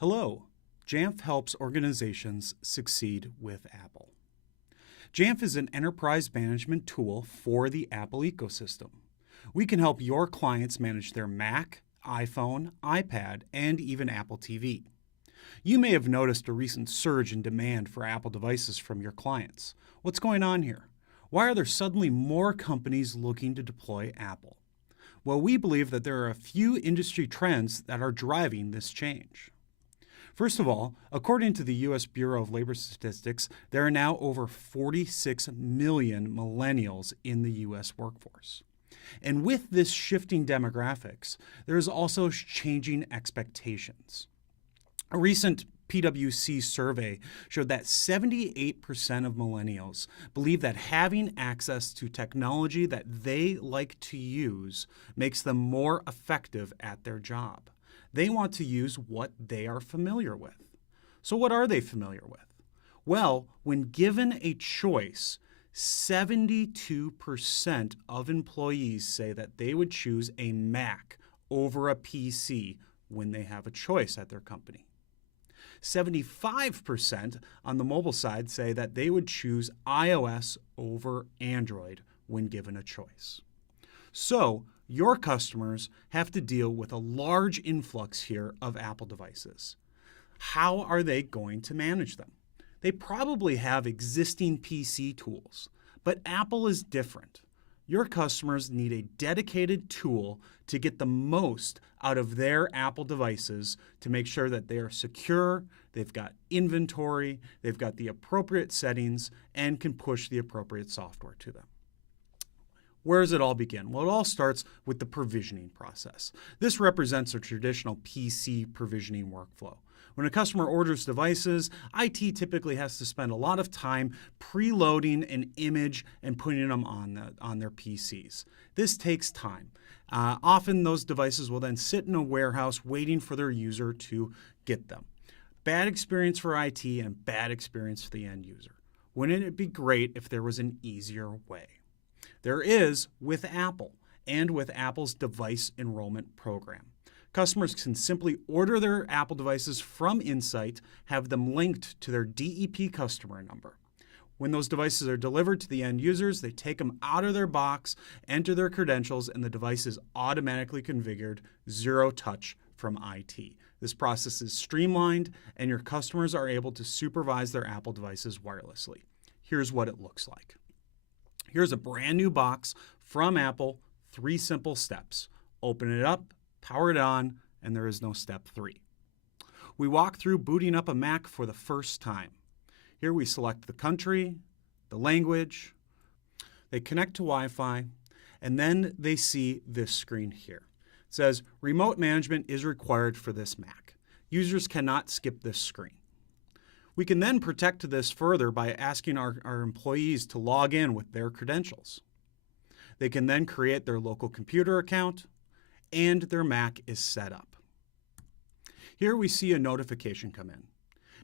Hello, Jamf helps organizations succeed with Apple. Jamf is an enterprise management tool for the Apple ecosystem. We can help your clients manage their Mac, iPhone, iPad, and even Apple TV. You may have noticed a recent surge in demand for Apple devices from your clients. What's going on here? Why are there suddenly more companies looking to deploy Apple? Well, we believe that there are a few industry trends that are driving this change. First of all, according to the U.S. Bureau of Labor Statistics, there are now over 46 million millennials in the U.S. workforce. And with this shifting demographics, there is also changing expectations. A recent PwC survey showed that 78% of millennials believe that having access to technology that they like to use makes them more effective at their job. They want to use what they are familiar with. So what are they familiar with? Well, when given a choice, 72% of employees say that they would choose a Mac over a PC when they have a choice at their company. 75% on the mobile side say that they would choose iOS over Android when given a choice. So, your customers have to deal with a large influx here of Apple devices. How are they going to manage them? They probably have existing PC tools, but Apple is different. Your customers need a dedicated tool to get the most out of their Apple devices to make sure that they are secure, they've got inventory, they've got the appropriate settings, and can push the appropriate software to them. Where does it all begin? Well, it all starts with the provisioning process. This represents a traditional PC provisioning workflow. When a customer orders devices, IT typically has to spend a lot of time preloading an image and putting them on their PCs. This takes time. Often those devices will then sit in a warehouse waiting for their user to get them. Bad experience for IT and bad experience for the end user. Wouldn't it be great if there was an easier way? There is with Apple and with Apple's device enrollment program. Customers can simply order their Apple devices from Insight, have them linked to their DEP customer number. When those devices are delivered to the end users, they take them out of their box, enter their credentials, and the device is automatically configured, zero touch from IT. This process is streamlined, and your customers are able to supervise their Apple devices wirelessly. Here's what it looks like. Here's a brand new box from Apple, 3 simple steps. Open it up, power it on, and there is no step 3. We walk through booting up a Mac for the first time. Here we select the country, the language, they connect to Wi-Fi, and then they see this screen here. It says, remote management is required for this Mac. Users cannot skip this screen. We can then protect this further by asking our employees to log in with their credentials. They can then create their local computer account, and their Mac is set up. Here we see a notification come in.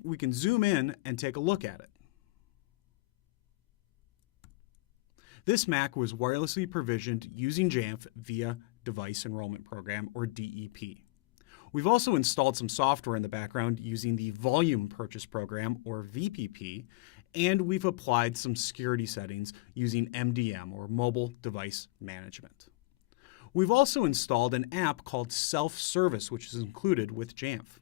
We can zoom in and take a look at it. This Mac was wirelessly provisioned using Jamf via Device Enrollment Program, or DEP. We've also installed some software in the background using the Volume Purchase Program, or VPP, and we've applied some security settings using MDM, or Mobile Device Management. We've also installed an app called Self-Service, which is included with Jamf.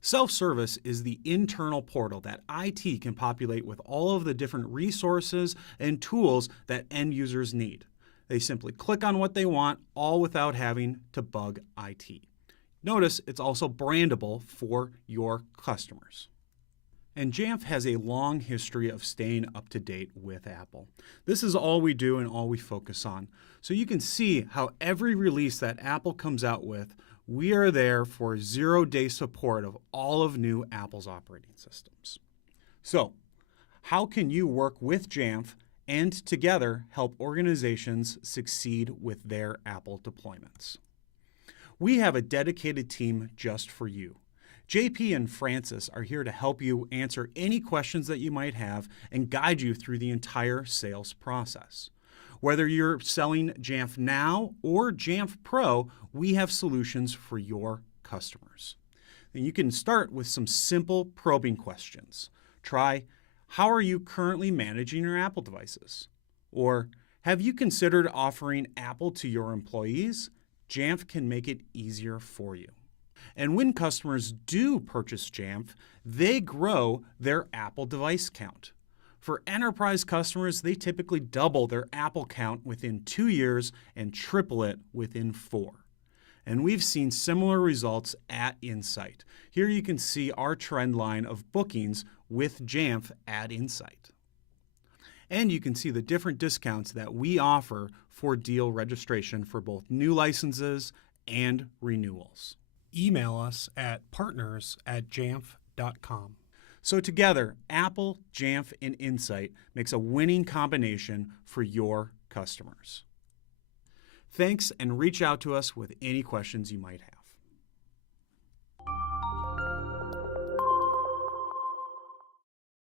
Self-Service is the internal portal that IT can populate with all of the different resources and tools that end users need. They simply click on what they want, all without having to bug IT. Notice it's also brandable for your customers. And Jamf has a long history of staying up to date with Apple. This is all we do and all we focus on. So you can see how every release that Apple comes out with, we are there for 0-day support of all of new Apple's operating systems. So, how can you work with Jamf and together help organizations succeed with their Apple deployments? We have a dedicated team just for you. JP and Francis are here to help you answer any questions that you might have and guide you through the entire sales process. Whether you're selling Jamf Now or Jamf Pro, we have solutions for your customers. And you can start with some simple probing questions. Try, how are you currently managing your Apple devices? Or, have you considered offering Apple to your employees? Jamf can make it easier for you. And when customers do purchase Jamf, they grow their Apple device count. For enterprise customers, they typically double their Apple count within 2 years and triple it within 4. And we've seen similar results at Insight. Here you can see our trend line of bookings with Jamf at Insight. And you can see the different discounts that we offer for deal registration for both new licenses and renewals. Email us at partners@jamf.com. So together, Apple, Jamf, and Insight makes a winning combination for your customers. Thanks, and reach out to us with any questions you might have.